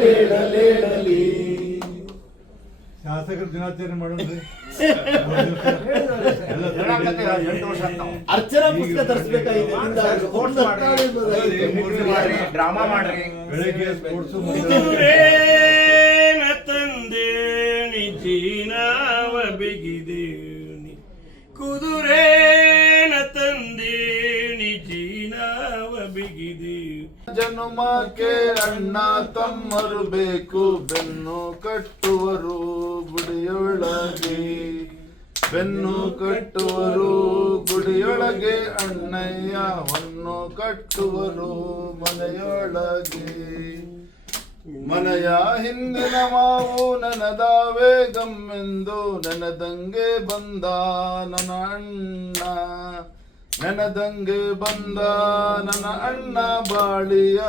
ಲೇಳಲೇಳಲಿ. ಶಾಸಕರ ದಿನಾಚರಣೆ ಮಾಡೋಣ್ರಿ. ಅರ್ಚನಾ ಪುಸ್ತಕ ತರಿಸ್ಬೇಕಾಗಿದೆ. ಡ್ರಾಮಾ ಮಾಡ್ರಿ. ಬೆಳಗ್ಗೆ ಸ್ಪೋರ್ಟ್ಸ್ ಕುದುರೇನ ತಂದೇನಿ ಜೀನಾವ ಬಿಗಿದೇನಿ, ಕುದುರೇನ ತಂದೇನಿ ಜೀನಾವ ಬಿಗಿದೇವಿ. ಜನುಮಕ್ಕೆ ಅಣ್ಣ ತಮ್ಮರು ಬೇಕು, ಬೆನ್ನು ಕಟ್ಟುವರು ಗುಡಿಯೊಳಗೆ. ಬೆನ್ನು ಕಟ್ಟುವರು ಗುಡಿಯೊಳಗೆ, ಅಣ್ಣಯ್ಯವನ್ನು ಕಟ್ಟುವರು ಮನೆಯೊಳಗೆ. ಮನೆಯ ಹಿಂದಿನ ಮಾವು ನನದಾವೆ ಗಮ್ಮೆಂದು ನೆನದಂಗೆ ಬಂದ ನನ್ನ ಅಣ್ಣ. ನೆನದಂಗೆ ಬಂದ ನನ್ನ ಅಣ್ಣ ಬಾಳಿಯ.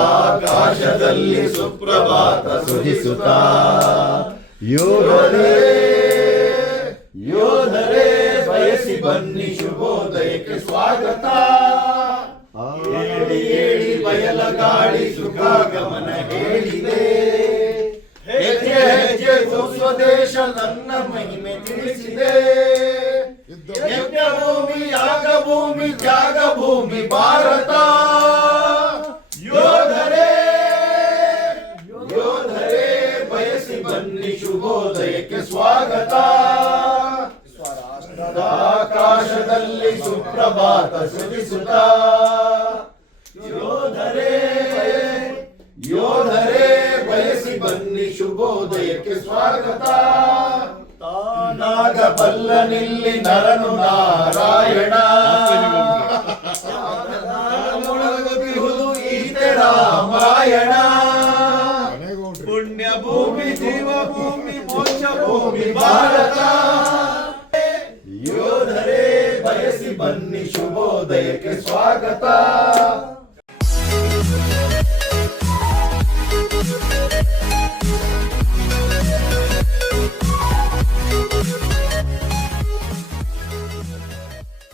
ಆಕಾಶದಲ್ಲಿ ಸುಪ್ರಭಾತ ಸುರಿಸುತ್ತಾ, ಯೋಧರೇ ಯೋಧರೇ ಬಯಸಿ ಬನ್ನಿ ಶುಭೋದಯಕ್ಕೆ ಸ್ವಾಗತ. ಹೇಳಿ ಹೇಳಿ ಬಯಲ ಗಾಳಿ ಸುಖ ಗಮನ ಹೇಳಿದೆ. ಹೆಜ್ಜೆ ಹೆಜ್ಜೆ ಸ್ವದೇಶ ನನ್ನ ಮಹಿಮೆ ತಿಳಿಸಿದೆ. ಯಜ್ಞ ಭೂಮಿ ಯಾಗ ಭೂಮಿ ತ್ಯಾಗ ಭೂಮಿ ಭಾರತ. ಯೋಧರೇ ಯೋಧರೇ ಬಯಸಿ ಬನ್ನಿ ಶುಭೋದಯಕ್ಕೆ ಸ್ವಾಗತ. ಆಕಾಶದಲ್ಲಿ ಸುಪ್ರಭಾತ ಸುರಿಸುತ್ತ, ಯೋಧರೇ ಯೋಧರೇ ಬಯಸಿ ಬನ್ನಿ ಶುಭೋದಯಕ್ಕೆ ಸ್ವಾಗತ. ನಾಗಬಲ್ಲನಿಲ್ಲಿ ನರನು ನಾರಾಯಣ, ಮೊಳಗುತ್ತಿರುವುದು ಈತೆ ರಾಮಾಯಣ. ಪುಣ್ಯ ಭೂಮಿ ಜೀವ ಭೂಮಿ ಮೋಕ್ಷ ಭೂಮಿ ಭಾರತ. ಯೋಧರೇ ಬಯಸಿ ಬನ್ನಿ ಶುಭೋದಯಕ್ಕೆ ಸ್ವಾಗತ.